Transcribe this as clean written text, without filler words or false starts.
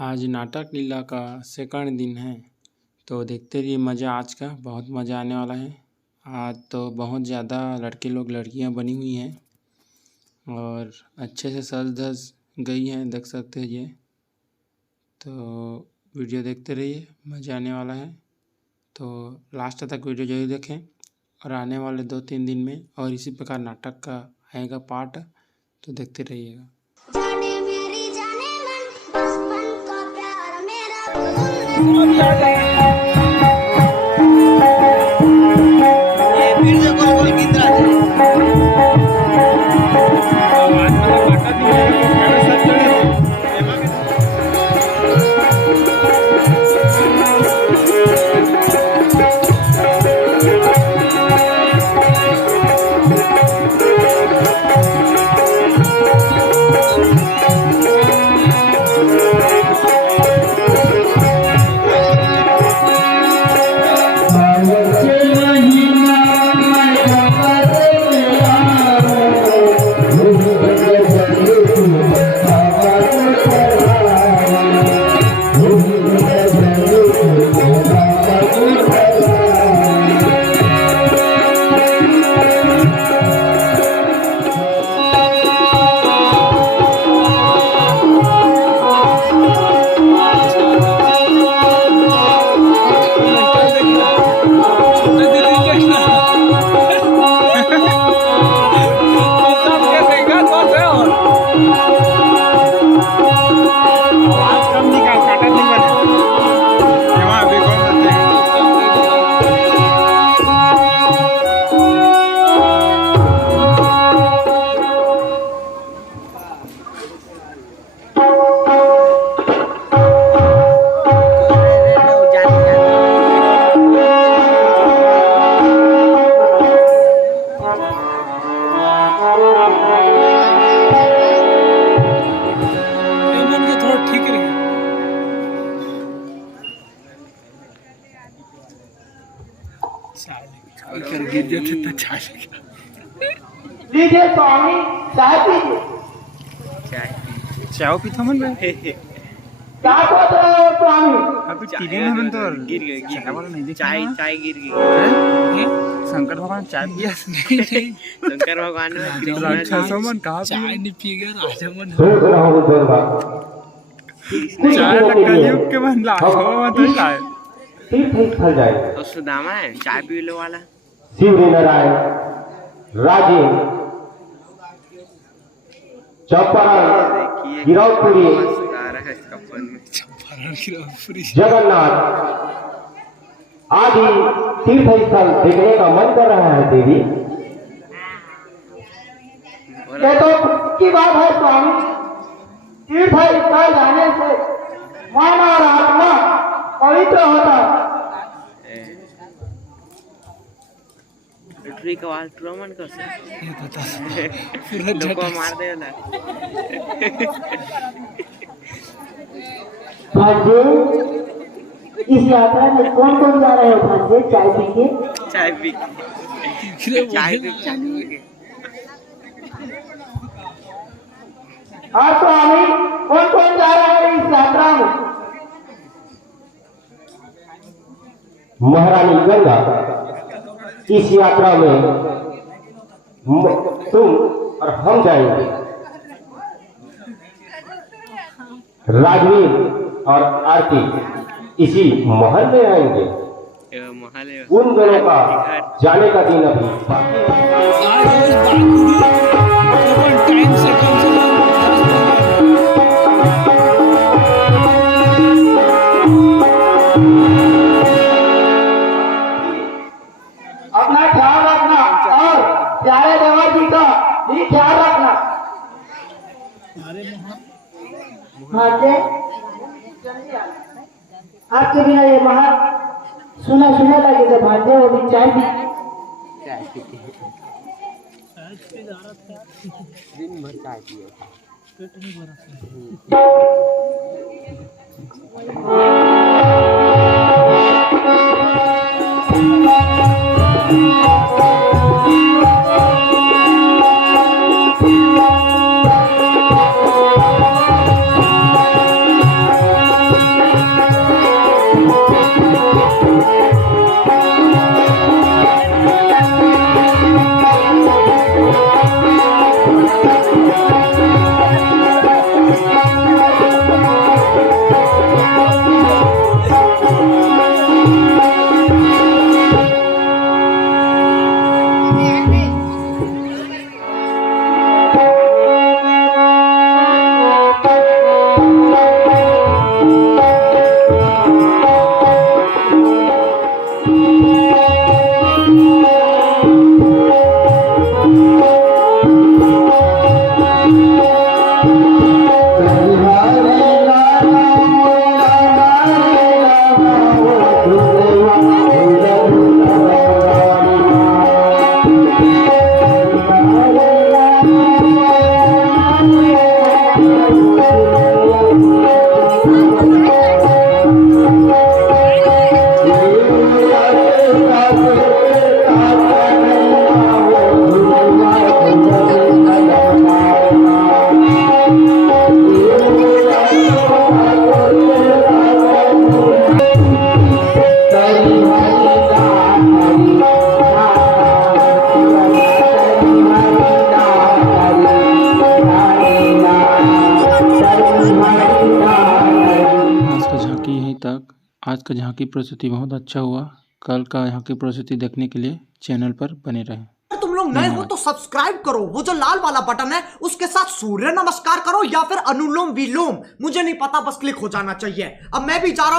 आज नाटक लीला का सेकंड दिन है, तो देखते रहिए मज़ा आज का बहुत मज़ा आने वाला है। आज तो बहुत ज़्यादा लड़के लोग लड़कियां बनी हुई हैं और अच्छे से सज धज गई हैं, देख सकते हैं ये। तो वीडियो देखते रहिए, मज़ा आने वाला है। तो लास्ट तक वीडियो जरूर देखें और आने वाले 2-3 दिन में और इसी प्रकार नाटक का आएगा पार्ट, तो देखते रहिएगा। गिर जाते तो लीजिए स्वामी चाय पीजिए। चाय पीता मन रे क्या सोच रहे हो स्वामी? अभी टीवी में मन तो गिर गई चाय वाला नहीं देखा चाय चाय गिर गई। शंकर भगवान चाय पिया शंकर भगवान ने अच्छा समन कहा चाय नहीं पिएगा राजा मन चाय लग कलयुग के मन लाखों में तो चाय ठीक फल जाए। तो सुदामा है चाय पी लो वाला शिव नारायण राजीव चौपहर गिरौपुरी जगन्नाथ आदि तीर्थ स्थल देखने का मन कर रहा है देवी। ये तो की बात है स्वामी, तीर्थ स्थल जाने से मन और आत्मा पवित्र होता है। ट्री का वाल ट्रोमन कर से लोग को मार दे ना। भांजे इस यात्रा में कौन कौन जा रहे हो भांजे? चाय पी के चाय पी और स्वामी कौन कौन जा रहे हैं इस यात्रा में? महारानी गंगा इस यात्रा में तुम और हम जाएंगे। राजवीर और आरती इसी महल में आएंगे। उन दोनों का जाने का दिन अभी टाइम से कम से कम अपना ख्याल रखना और प्यारे देवर जी का भी ख्याल रखना। हाँ जी, आपके बिना ये महल सुना लगेगा भांजे। वो भी चाय पी दिन भर चाय पिए आज का झांकी प्रस्तुति बहुत अच्छा हुआ। कल का झांकी प्रस्तुति देखने के लिए चैनल पर बने रहें। अगर तुम लोग नए हो तो सब्सक्राइब करो, वो जो लाल वाला बटन है उसके साथ सूर्य नमस्कार करो या फिर अनुलोम विलोम, मुझे नहीं पता, बस क्लिक हो जाना चाहिए। अब मैं भी जा रहा हूं।